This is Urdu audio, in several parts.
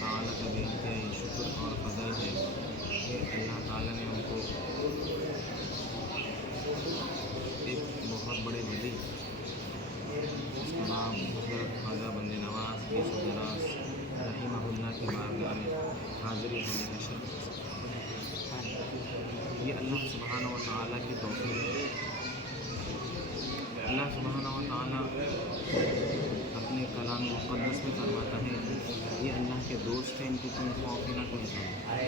تعالیٰ کا بے انتہائی شکر اور فضل ہے کہ اللہ تعالیٰ نے ہم کو ایک بہت بڑے ولی جس کا نام حضرت خواجہ بند نواز گیس و دراز رحمہ اللہ کی بارگاہ میں حاضری ہونے کا شرف یہ اللہ سبحانہ و تعالیٰ کی توفیق ہے۔ اللہ سبحانہ و تعالیٰ اپنے کلام مقدس میں فرماتا ہے یہ اللہ کے دوست ہیں، ان کو کوئی خوف نہ کوئی غم۔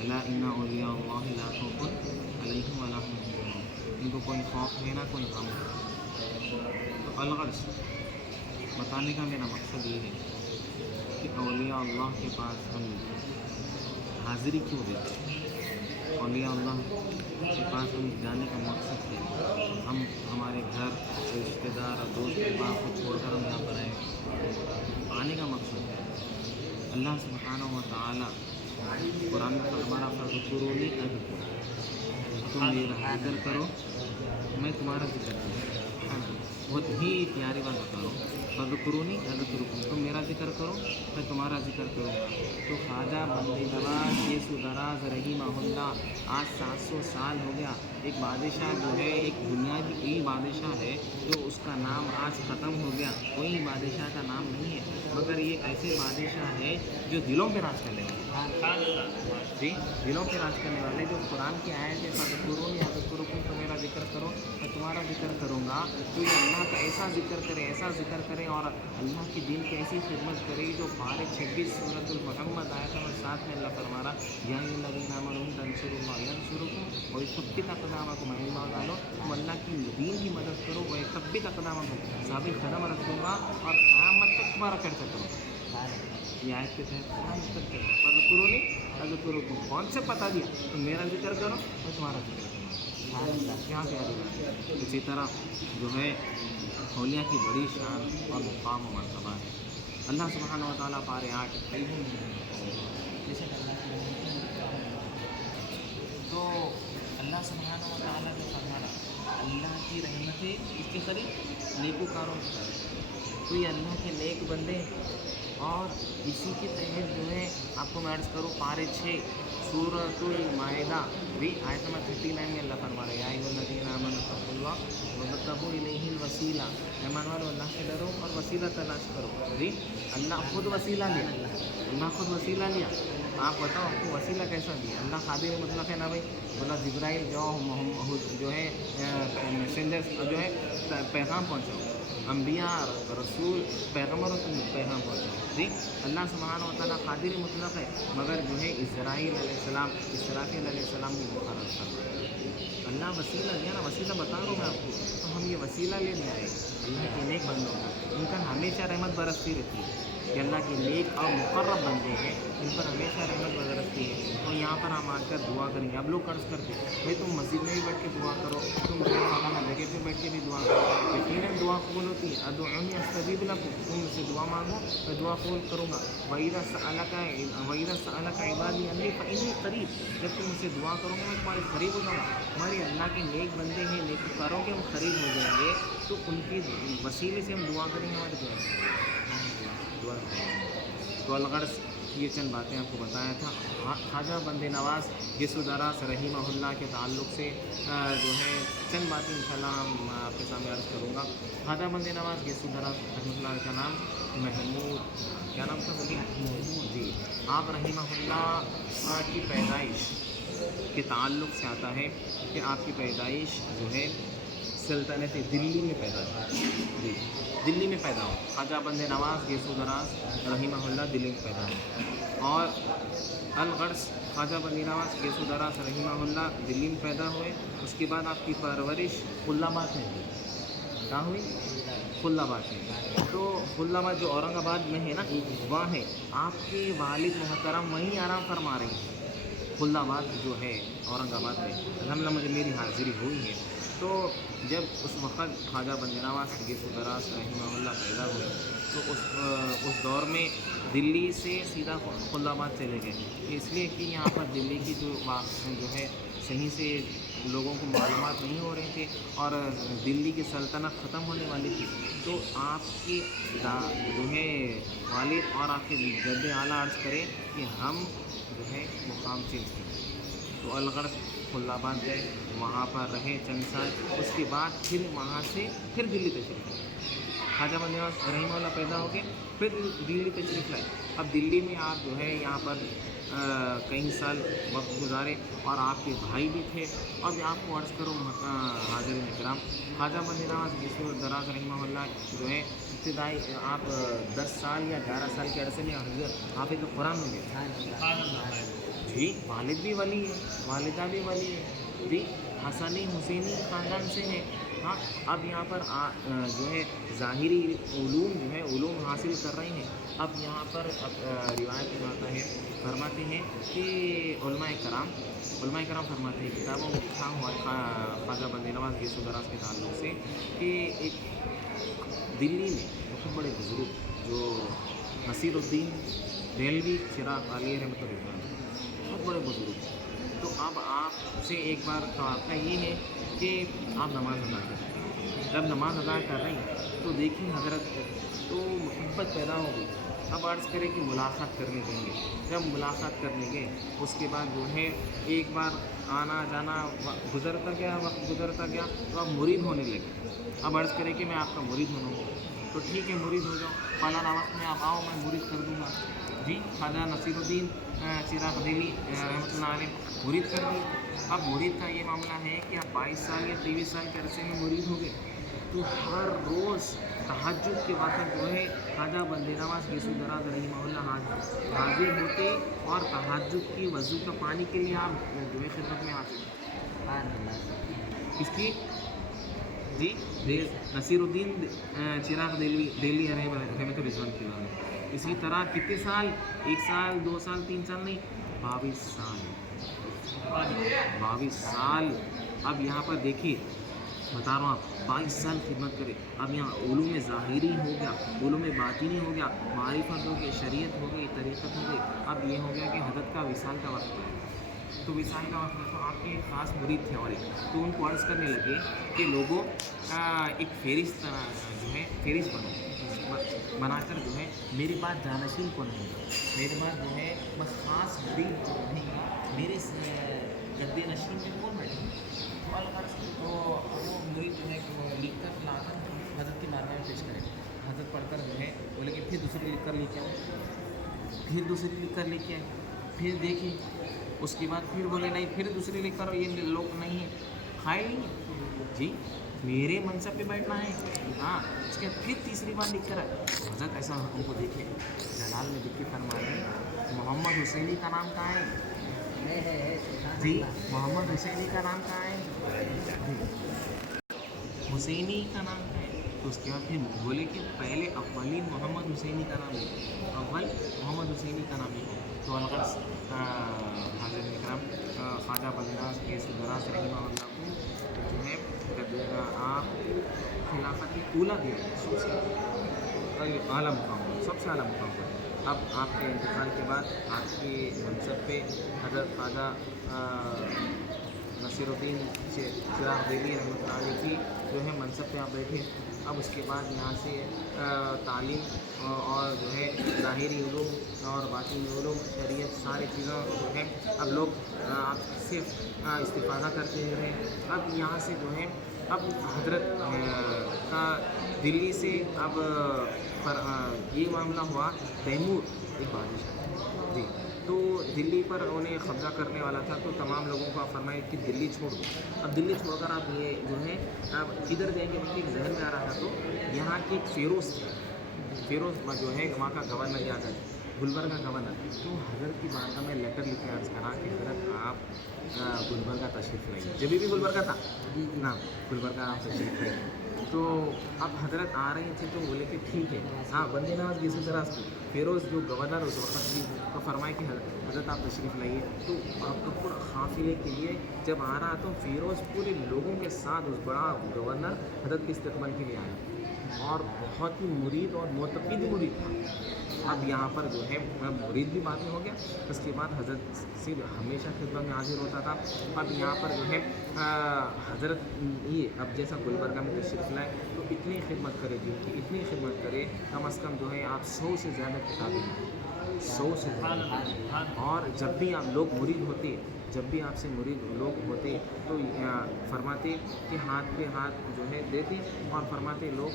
الا ان اولیاء اللہ لا خوف علیہم ولا هم يحزنون، ان کو کوئی خوف ہے نہ کوئی غم۔ تو الغرض بتانے کا میرا مقصد یہ ہے کہ اولیاء اللہ کے پاس ہم حاضری کیوں دیتے ہیں، اولیاء اللہ کے پاس ہم جانے کا مقصد کیا ہے۔ ہم ہمارے گھر رشتہ دار اور دوست احباب کو چھوڑ کر ہم یہاں پر آنے کا مقصد ہے۔ اللہ سبحانہ و تعالیٰ قرآن میں فرمایا فذکرونی اذکرکم، تم میرا ذکر کرو میں تمہارا ذکر کروں۔ بہت ہی پیاری بات بتا رہا ہوں، فذکرونی اذکرکم، تم میرا ذکر کرو میں تمہارا ذکر کروں گا۔ تو خواجہ بند نواز گیس و دراز رحمہ اللہ آج 700 سال ہو گیا، ایک بادشاہ جو ہے ایک دنیاوی بادشاہ ہے جو اس کا نام آج ختم ہو گیا، کوئی بادشاہ کا نام نہیں ہے، مگر یہ ایسے بادشاہ ہے جو دلوں پہ راج کرنے والے جی دلوں پہ راج کرنے والے، جو قرآن کی آیت ہے فذکرونی اذکرکم، تو میرا ذکر کرو میں تمہارا ذکر کروں گا۔ تو یہ اللہ کا ایسا ذکر کرے، ایسا ذکر کرے اور اللہ کے دین کی ایسی خدمت کرے جو پارے 26 سورۃ المحمد آیت نمبر 7 میں اللہ فرما رہا یا ایھا الذین آمنوا ان تنصروا اللہ ینصرکم ویثبت اقدامکم، ایمان والو تم اللہ کی دین کی مدد کرو، ویثبت اقدامکم، ثابت قدم رکھوں گا اور قیامت تک تمہارا خرچہ کروں گا۔ یہ آیت کے تحت قیامت تک کروں گا۔ فذکرونی اذکرکم، کون سے پتہ دیا تم میرا ذکر کرو میں تمہارا ذکر کروں گا۔ کیا پیاری بات ہے۔ اسی طرح جو ہے اولیاء کی بڑی شان اور مقام و مرتبہ ہے۔ اللہ سبحانہ و تعالیٰ پارے 8 تو اللہ سبحانہ و تعالیٰ نے فرمایا اللہ کی رحمتیں اس کے قریب نیکوکاروں کے قریب، تو یہ اللہ کے نیک بندے اور اسی کے تحت جو ہے آپ کو میں عرض کروں پارے 6 سورۃ المائدہ بھی آیت نمبر 39 میں اللہ فرما رہا ہے یا ایھا الذین آمنوا اتقوا اللہ وابتغوا الیہ الوسیلہ، ایمان والو اللہ سے ڈرو اور وسیلہ تلاش کرو۔ جی اللہ خود وسیلہ لیا، اللہ خود وسیلہ لیا۔ آپ بتاؤ آپ کو وسیلہ کیسا دیا؟ اللہ خادر مطلق ہے نا بھائی، بولا جبرائیل جو ہے میسنجر جو ہے پیغام پہنچاؤ، انبیاء رسول پیغمبروں کو پیغام پہنچاؤ۔ جی اللہ سبحانہ و تعالیٰ قادر مطلق ہے، مگر جو ہے اسرائیل علیہ السلام اسرافیل علیہ السلام کو مقرر کرتا، اللہ وسیلہ دیا نا، وسیلہ بتا رہا ہوں میں آپ کو۔ تو ہم یہ وسیلہ لینے آئے اللہ کے نیک بندوں کا، ان کا ہمیشہ رحمت برستی رہتی ہے کہ اللہ کے نیک اور مقرب بندے ہیں، ان پر ہمیشہ رحمت برستی ہے۔ اور یہاں پر ہم آ کر دعا کریں گے۔ اب لوگ قرض کرتے بھائی تم مسجد میں بھی بیٹھ کے دعا کرو، تم فلانا جگہ پہ بیٹھ کے بھی دعا کرو، یقیناً دعا قبول ہوتی ہے۔ ادعونی استجب لکم، تم مجھ سے دعا مانگو میں دعا قبول کروں گا۔ وَإِذَا سَأَلَكَ عِبَادِي عَنِّي فَإِنِّي قَرِيب، جب تم مجھ سے دعا کرو گے میں تمہارے قریب ہو جاؤں گا۔ ہمارے اللہ کے نیک بندے ہیں، نیکوکاروں کے ہم قریب ہو جائیں گے، تو ان کی وسیلے سے ہم دعا کریں گے، ہمارے دعا تو الغرض یہ چند باتیں آپ کو بتایا تھا خواجہ بند نواز گیس و دراز رحمہ اللہ کے تعلق سے جو ہے چند باتیں انشاءاللہ ہم آپ کے سامنے عرض کروں گا۔ خواجہ بند نواز گیس و دراز رحمہ اللہ کا نام محمود، کیا نام تھا بولیے جی، آپ رحمہ اللہ کی پیدائش کے تعلق سے آتا ہے کہ آپ کی پیدائش جو ہے سلطنت دلی میں پیدا ہوئی، جی دلی میں پیدا ہو۔ خواجہ بند نواز گیس و دراز رحمہ اللہ دلی میں پیدا ہو، اور الغرض خواجہ بند نواز گیس و دراز رحمہ اللہ دلی میں پیدا ہوئے۔ اس کے بعد آپ کی پرورش خلد آباد میں ہوئی، کہاں ہوئی؟ خلد آباد میں۔ تو خلد آباد جو اورنگ آباد میں ہے نا، وہاں ہے آپ کے والد محترم، وہیں آرام فرما رہے ہیں۔ خلد آباد جو ہے اورنگ آباد میں الحمدللہ مجھے میری حاضری ہوئی ہے۔ تو جب اس وقت خواجہ بند نواز گیس و دراز رحمہ اللہ پیدا ہوئے تو اس دور میں دلی سے سیدھا خلد آباد چلے گئے، اس لیے کہ یہاں پر دلی کی جو ہے صحیح سے لوگوں کو معلومات نہیں ہو رہے تھے اور دلی کی سلطنت ختم ہونے والی تھی، تو آپ کے جو ہے والد اور آپ کے جد اعلیٰ عرض کرے کہ ہم جو ہے مقام چینج کریں، تو الغرض خلد آباد گئے، وہاں پر رہے چند سال، اس کے بعد پھر وہاں سے پھر دلی تشریف لائے، خواجہ بندی نواز رحمہ اللہ پیدا ہو گئے، پھر دلی تشریف لائے۔ اب دلی میں آپ جو ہے یہاں پر کئی سال وقت گزارے اور آپ کے بھائی بھی تھے۔ اب آپ کو عرض کروں حاضرین کرام، خواجہ بندی نواز گیسو دراز رحمہ اللہ جو ہے ابتدائی آپ 10 سال یا 11 سال کے عرصے میں حضرت حافظ قرآن ہوں گے جی، والد بھی ولی ہے، والدہ بھی ولی ہے جی، حسنی حسینی خاندان سے ہے۔ ہاں، اب یہاں پر جو ہے ظاہری علوم جو ہے علوم حاصل کر رہے ہیں۔ اب یہاں پر روایت میں آتا ہے، فرماتے ہیں کہ علماء کرام فرماتے ہیں، کتابوں میں لکھا ہوا ہے خواجہ بندی نواز گیسو دراز کے تعلق سے کہ ایک دلی میں بہت بڑے بزرگ جو نصیر الدین دہلوی چراغ علیہ رحمۃ اللہ، بہت بڑے بزرگ، تو اب آپ سے ایک بار توقع یہ ہے کہ آپ نماز ادا کریں، جب نماز ادا کر رہے ہیں تو دیکھیں حضرت تو محبت پیدا ہو گئی، اب عرض کریں کہ ملاقات کرنے دیں گے، جب ملاقات کرنے گئے اس کے بعد جو ہے ایک بار آنا جانا گزرتا گیا، وقت گزرتا گیا، تو اب مرید ہونے لگے، اب عرض کریں کہ میں آپ کا مرید ہوں گا، تو ٹھیک ہے مرید ہو جاؤ، فلاں وقت میں آپ آؤ میں مرید کر دوں گا جی، خواجہ نصیر الدین چراغ دہلی رحمۃ اللہ علیہ مرید کر دی۔ اب مرید کا یہ معاملہ ہے کہ آپ 22 سال یا 23 سال کے عرصے میں مرید ہو گئے، تو ہر روز تہجد کے وقت جو ہے خواجہ بندی نواز گیسو دراز رحمہ اللہ حاضر ہوتے اور تہجد کی وضو کا پانی کے لیے آپ جو ہے خدمت میں آتے، اس کی جی نصیر الدین چراغ دہلی رحمۃ اللہ کی بات ہے۔ اسی طرح کتنے سال، 1 سال 2 سال 3 سال نہیں، 22 سال اب یہاں پر دیکھیے بتا رہا ہوں آپ، 22 سال خدمت کرے، اب یہاں علوم ظاہری ہو گیا، علوم باطنی ہو گیا، معرفت ہو گئی، شریعت ہو گئی، طریقت ہو گئی، اب یہ ہو گیا کہ حضرت کا وصال کا وقت ہے، تو وصال کا وقت ہے تو آپ کے خاص مرید تھے اور ایک، تو ان کو عرض کرنے لگے کہ لوگوں ایک فہرست جو ہے فہرست بنا کر جو ہے میرے پاس جانشین کو نہیں گا، میرے پاس جو ہے بس خاص مرید جو رہے گا، میرے گدے نشین میں کون بیٹھے گا، تو وہ مرید جو ہے لکھ کر لا کر حضرت کی بارگاہ میں پیش کرے، حضرت پڑھ کر جو ہے بولے کہ پھر دوسری لکھ کر لے کے آؤ، پھر دوسری لکھ کر لے کے آئے، پھر دیکھیں اس کے بعد پھر بولے نہیں پھر دوسری لکھ کر یہ لوگ نہیں ہیں کھائے جی میرے منصب پہ بیٹھنا ہے، ہاں اس کے پھر تیسری بار لکھ کر آئے، حضرت ایسا ان کو دیکھے جلال میں لکھ کے فرمائے محمد حسینی کا نام کہاں ہے جی، محمد حسینی کا نام کہاں ہے جی، حسینی کا نام ہے، تو اس کے بعد پھر بولے کہ پہلے اولین محمد حسینی کا نام ہے، اول محمد حسینی کا نام ہے، تو الغرض حاضر کرام خواجہ بندی نواز گیسو دراز رحمہ اللہ کو جو ہے آپ خلافت اولیٰ دیا سب سے اعلیٰ مقام پر، سب سے اعلیٰ مقام پر، اب آپ کے انتقال کے بعد آپ کے منصب پہ حضرت خواجہ نصیر الدین چراغ دہلی رحمۃ اللہ علیہ کی جو ہے منصب پہ آپ بیٹھے، اب اس کے بعد یہاں سے تعلیم اور جو ہے ظاہری علوم اور باطنی علوم شریعت ساری چیزوں جو ہے اب لوگ آپ سے استفادہ کرتے رہے، اب یہاں سے جو ہے اب حضرت کا دلی سے اب یہ معاملہ ہوا، تیمور ایک بادشاہ جی، تو دلی پر انہیں قبضہ کرنے والا تھا، تو تمام لوگوں کو فرمایا کہ دلی چھوڑ دو، اب دلی چھوڑ کر آپ یہ جو ہے اب کدھر جائیں گے، ایک ذہن میں آ رہا تھا، تو یہاں کے ایک فیروز جو ہے وہاں کا گورنر یاد ہے، گلبرگہ گورنر، تو حضرت کی بارگاہ میں لیٹر لکھ کے عرض کرا کہ حضرت آپ گلبرگہ تشریف لائیے، جبھی بھی گلبرگہ تھا نا، گلبرگہ آپ تشریف لائیے، تو اب حضرت آ رہے تھے تو بولے کہ ٹھیک ہے، ہاں بندی نواز گیسو دراز کو فیروز جو گورنر اس وقت بھی تو فرمائے کہ حضرت آپ تشریف لائیے، تو آپ کا پورا قافلے کے لیے جب آ رہا تو فیروز پورے لوگوں کے ساتھ اس بڑا گورنر حضرت کے استقبال کے لیے آیا، اور بہت ہی مرید اور معتقد مرید تھا، اب یہاں پر جو ہے مرید بھی بعد میں ہو گیا، اس کے بعد حضرت سے ہمیشہ خدمت میں حاضر ہوتا تھا. اب یہاں پر جو ہے حضرت یہ اب جیسا گلبرگہ میں تشریف لائے تو اتنی خدمت کرے دین کی، اتنی خدمت کرے، کم از کم جو ہے آپ 100 سے زیادہ کتابیں لیں، 100 سے زیادہ. اور جب بھی آپ لوگ مرید ہوتے، جب بھی آپ سے مرید لوگ ہوتے تو فرماتے کہ ہاتھ پہ ہاتھ جو ہے دیتے اور فرماتے لوگ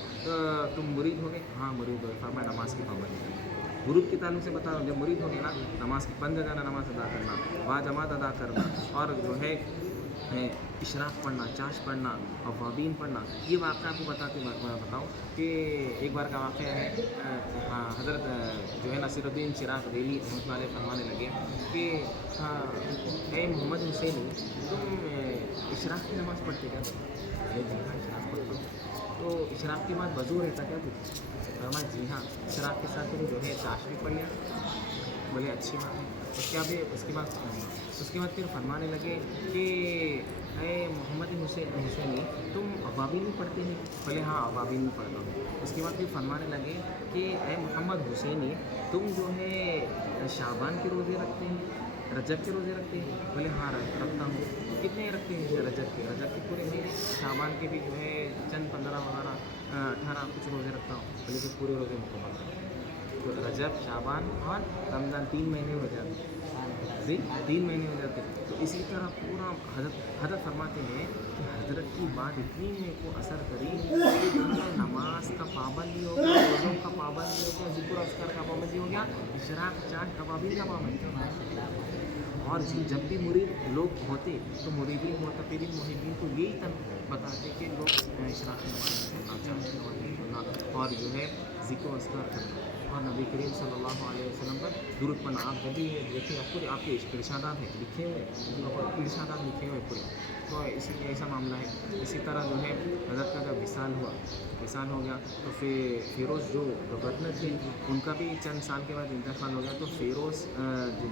تم مرید ہو گئے؟ ہاں مرید ہو گئے. فرمایا نماز کی پابندی کرو. غروب کے تعلق سے بتاؤ، جب مرید ہو گئے نا نماز کی 15 جانا، نماز ادا کرنا، با جماعت ادا کرنا، اور جو ہے اشراق پڑھنا، چاش پڑھنا، اوابین پڑھنا. یہ واقعہ آپ کو بتاؤں کہ ایک بار کا واقعہ ہے. حضرت جو ہے نصیر الدین چراغ ریلی رحمۃ اللہ علیہ فرمانے لگے کہ اے محمد حسینی، تم اشراق کی نماز پڑھتے کیا؟ جی ہاں اشراق پڑھتا ہوں. تو اشراق کے بعد وضو رہتا کیا کچھ؟ فرمایا جی ہاں. اشراق کے ساتھ تم جو ہے چاش بھی پڑھ لیا. بولے اچھی بات ہے. اس کے بعد پھر فرمانے لگے کہ اے محمد حسینی، تم اوابین بھی پڑھتے ہیں؟ بولے ہاں اوابین بھی پڑھتا ہوں. اس کے بعد پھر فرمانے لگے کہ اے محمد حسینی، تم جو ہے شعبان کے روزے رکھتے ہیں، رجب کے روزے رکھتے ہیں؟ بولے ہاں رکھتا ہوں. کتنے رکھتے ہیں؟ رجب کے پورے نہیں، شعبان کے بھی جو ہے چند 15 وغیرہ 18 کچھ روزے رکھتا ہوں. بولے کہ پورے روزے مکمل کرتا ہوں. تو رجب، شعبان اور رمضان 3 مہینے ہو جاتے ہیں. جی 3 مہینے ہو جاتے ہیں. تو اسی طرح پورا حضرت فرماتے ہیں کہ حضرت کی بات اتنی میرے کو اثر کری کہ جو ہے نماز کا پابندی ہو گیا، روزوں کا پابندی ہو گیا، ذکر اذکار کا پابندی ہو گیا، اشراق چاند اوابین کا پابندی ہو گیا. اور جب بھی مرید لوگ ہوتے تو مریدین معتقدین محبین کو یہی بتاتے کہ لوگ اشراق کی نماز پڑھنا، چاند کی نماز پڑھنا، اور جو ہے ذکر و اذکار کرنا اور نبی کریم صلی اللہ علیہ وسلم پر درود پڑھنا. آپ جب بھی دیکھیں آپ کے ارشادات ہیں لکھے ہوئے، ارشادات لکھے ہوئے پورے. تو اسی لیے ایسا معاملہ ہے. اسی طرح جو ہے حضرت کا جب وصال ہو گیا تو پھر فیروز جو گورنر تھے ان کا بھی چند سال کے بعد انتقال ہو گیا. تو فیروز جو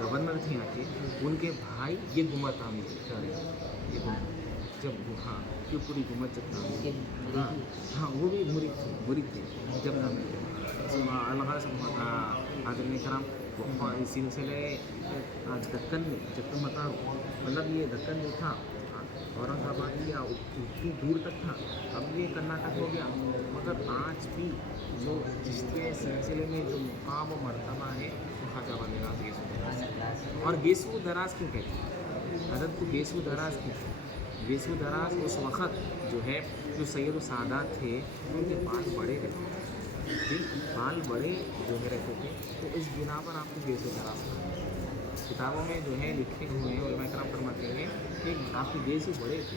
گورنر تھے یہاں کے، ان کے بھائی یہ گنبد تعمیر کرے. یہ گنبد جب یہ پوری گنبد جب تعمیر، ہاں وہ بھی مرید تھے جب تعمیر کرے. اللہ سے حاضرین کرام اس سلسلے دکن میں جب تم بتاؤ، مطلب یہ دکن جو تھا اورنگ آباد کیا اتنی دور تک تھا، اب یہ کرناٹک ہو گیا. مگر آج بھی جو چشتیہ سلسلے میں جو مقام و مرتبہ ہے وہ خواجہ بندے نواز گیسو دراز. اور گیسو دراز کیوں کہتے ہیں حضرت کو؟ گیسو دراز کیوں؟ گیسو دراز اس وقت جو ہے جو سید السادات تھے ان کے بال بڑے رہتے تھے. جی بال بڑے جو ہے رہتے تھے، تو اس بنا پر آپ کو گیسو دراز کہا. کتابوں میں جو ہے لکھے ہوئے ہیں، علماء کرام فرماتے ہیں کہ آپ کے گیسو بڑے تھے.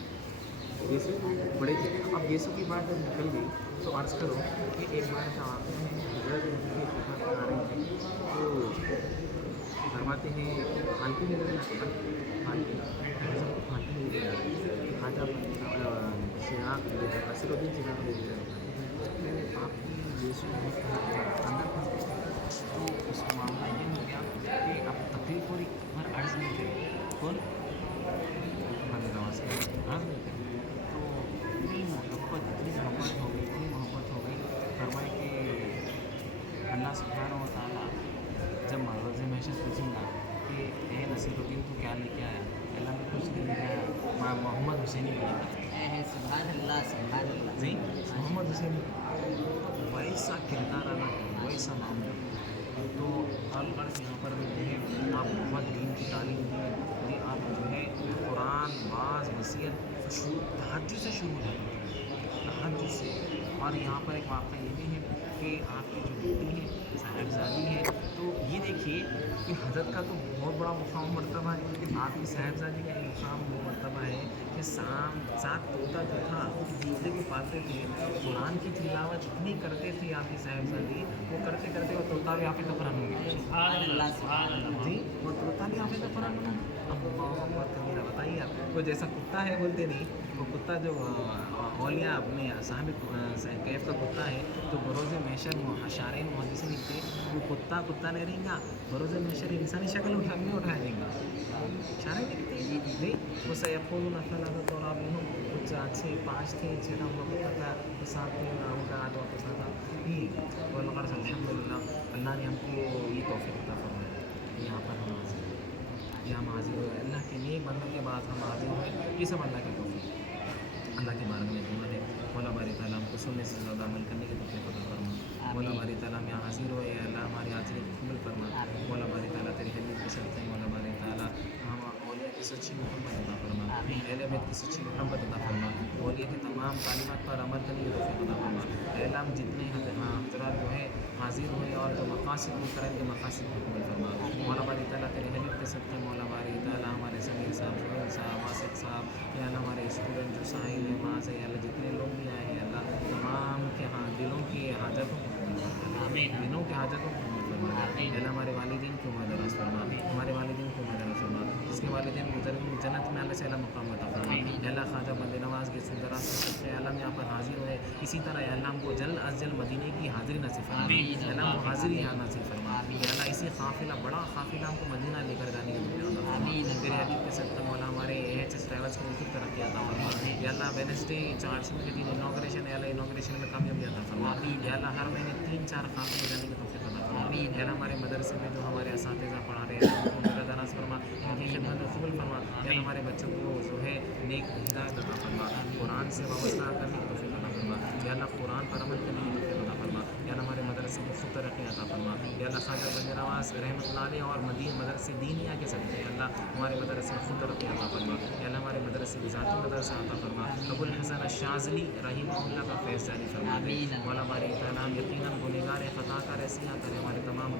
اب گیسو کی بات جب نکل گئی تو عرض کرو کہ ایک بار کا واقعہ ہے. حضرت آ رہے تھے تو فرماتے ہیں پالکی میں لگے نا، پالکی خواجہ چراغ نصیر الدین چراغ لے لیا. تو آپ کی گیسو اندر پھنس گئے. تو اس کا معاملہ یہ ہو گیا کہ اب تکلیف ہو رہی پر عرض نہیں کرے. کون نواز عرض نہیں کرے. تو اتنی محبت ہو گئی. فرمائے کہ اللہ سبحانہ و تعالیٰ جب روز محشر پوچھیں گا کہ اے نصیر الدین تو کیا لے کے آیا، اللہ نے کچھ نہیں لے آیا، محمد حسینی بولے گا. سبحان اللہ. جی محمد حسینی ویسا کردار آنا ہے، ویسا معاملہ. تو الغرض یہاں پر بھی جو ہے آپ بہت دین کی تعلیم دی. آپ جو ہے قرآن، بعض وصیت تہجد سے شروع ہے، تہجد سے. اور یہاں پر ایک واقعہ یہ بھی ہے کہ آپ کی جو بیٹی ہے صاحبزادی ہے، تو یہ دیکھیے کہ حضرت کا تو بہت بڑا مقام مرتبہ ہے. آپ کی صاحبزادی کا ایک مقام مرتبہ ہے کہ ساتھ طوطا جو تھا طوطے کو پالتے تھے، قرآن کی تلاوت اتنی کرتے تھے آپ کی صاحبزادی، وہ کرتے کرتے وہ طوطا بھی حافظ قرآن ہو گیا. سبحان اللہ. جی وہ طوطا بھی حافظ قرآن ہو گیا. اللہ اکبر کبیرہ. بتائیے آپ, وہ جیسا کتا ہے بولتے نہیں, وہ کتا جو اولیاء اپنے صاحب کیف کا کتا ہے, تو بروز محشر شارعین محدثین لکھتے وہ کتا نہیں رہیں گا, بروز محشر انسانی شکل نہیں اٹھایا دیں گا. شارعین لکھتے ہیں نہیں, وہ سیقولون ثلاثۃ رابعہم, کچھ 5 تھے, 6 نام کا کتا تھا, تو 7 تھے, ان کا 8واں کتا تھا. یہ والغرض الحمدللہ اللہ نے ہم کو یہ توفیق عطا فرمایا. یہاں پر ہم حاضر ہیں, یہ ہم حاضر ہوئے اللہ کے نیک بندوں کے بعد ہم حاضر ہوئے, یہ سب اللہ کی توفیق. اللہ کی بارگاہ میں دعا ہے مولا باری تعالیٰ ہم کو سننے سے زیادہ عمل کرنے کی توفیق عطا فرما. مولا باری تعالیٰ ہم یہاں حاضر ہوئے, اللہ ہماری حاضری کو قبول فرما. مولا باری تعالیٰ تیری حدیث کے صدقے مولا باری تعالیٰ ہم اولیاء کی سچی محبت عطا فرما, اہل بیت کی سچی محبت عطا فرما, اولیاء کی تمام تعلیمات پر عمل کرنے کی توفیق عطا فرما. اے اللہ ہم جتنے حضرات جو ہے حاضر ہوئے اور جو مقاصد کو کریں گے مقاصد کو قبول فرما. مولا باری تعالیٰ تیرے حبیب کے صدقے مولا باری تعالیٰ ہمارے سمیر صاحب, سہیل صاحب, واسق صاحب, یا اللہ ہمارے اسٹوڈنٹ جو ساحل ہیں وہاں سے, اللہ جتنے لوگ بھی آئے ہیں اللہ تمام کے دلوں کی حاجتوں کو قبول فرما, دلوں کی حاجتوں کو قبول فرما. اللہ ہمارے والدین کو عمر دراز فرما, ہمارے والدین کو عمر دراز فرما, جس کے والدین گزر گئے جنت میں اللہ سے اللہ مقام عطا فرما. اللہ خواجہ بند نواز کے سندراز کے صدقے اللہ ہم یہاں پر حاضر ہوئے, اسی طرح اللہ ہم کو جلد از جلد مدینے کی حاضری نصیب فرما. اللہ ہم کو حاضری یہاں نصیب فرما. اللہ اسی قافلہ بڑا قافلہ ہم کو مدینہ لے کر جانے کی توفیق عطا فرما. تیرے حبیب کے صدقے مولا ہمارے AHS ٹریولس کو بھی ترقی عطا فرما. یا اللہ ویڈنسڈے 4 کے دن انوگریشن ہے, اللہ انوگریشن میں کامیابی عطا فرما. یا اللہ ہر مہینے 3-4 قافلے جانے کی توفیق عطا فرما. یا اللہ ہمارے مدرسے میں جو ہمارے اساتذہ پڑھا رہے ہیں ان کو دراز فرما, ان کی خدمت کو قبول فرما. یا اللہ ہمارے بچوں کو جو ہے نیک ہدایت عطا فرما, قرآن سے وابستہ کرنے کی توفیق عطا فرما. یا اللہ قرآن پر عمل کرنے کی توفیق عطا فرما. یا اللہ ہمارے مدرسے کو خود ترقی عطا فرما. یا اللہ خواجہ بند نواز رحمۃ اللہ علیہ اور مدرسے دینیا کے صدقے اللہ ہمارے مدرسے کو خود ترقی عطا فرما. یا اللہ ہمارے مدرسے کی ذاتی مدرسہ عطا فرما. ابو الحسن الشاذلی رحمہ اللہ کا فیض جاری فرما دے. مولا باری تعالیٰ یقیناً گنہگار خطا کر سیاح کرے, ہمارے تمام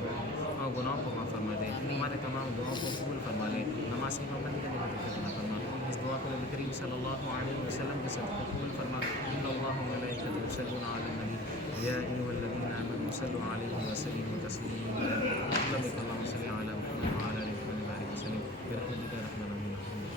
گناہوں کو معاف فرما دے, ہمارے تمام دعاؤں کو قبول فرما لے, نماز کی پابندی کرنے کی توفیق عطا فرما. اس دعا کو نبی کریم صلی اللہ علیہ وسلم کے صدقے قبول فرما. ان اللہ و ملائکتہ یصلون علی النبی یا ایھا الذین آمنوا صلوا علیہ وسلموا تسلیما. اللهم صل علی محمد وعلی آل محمد وبارک وسلم برحمتک یا ارحم الراحمین.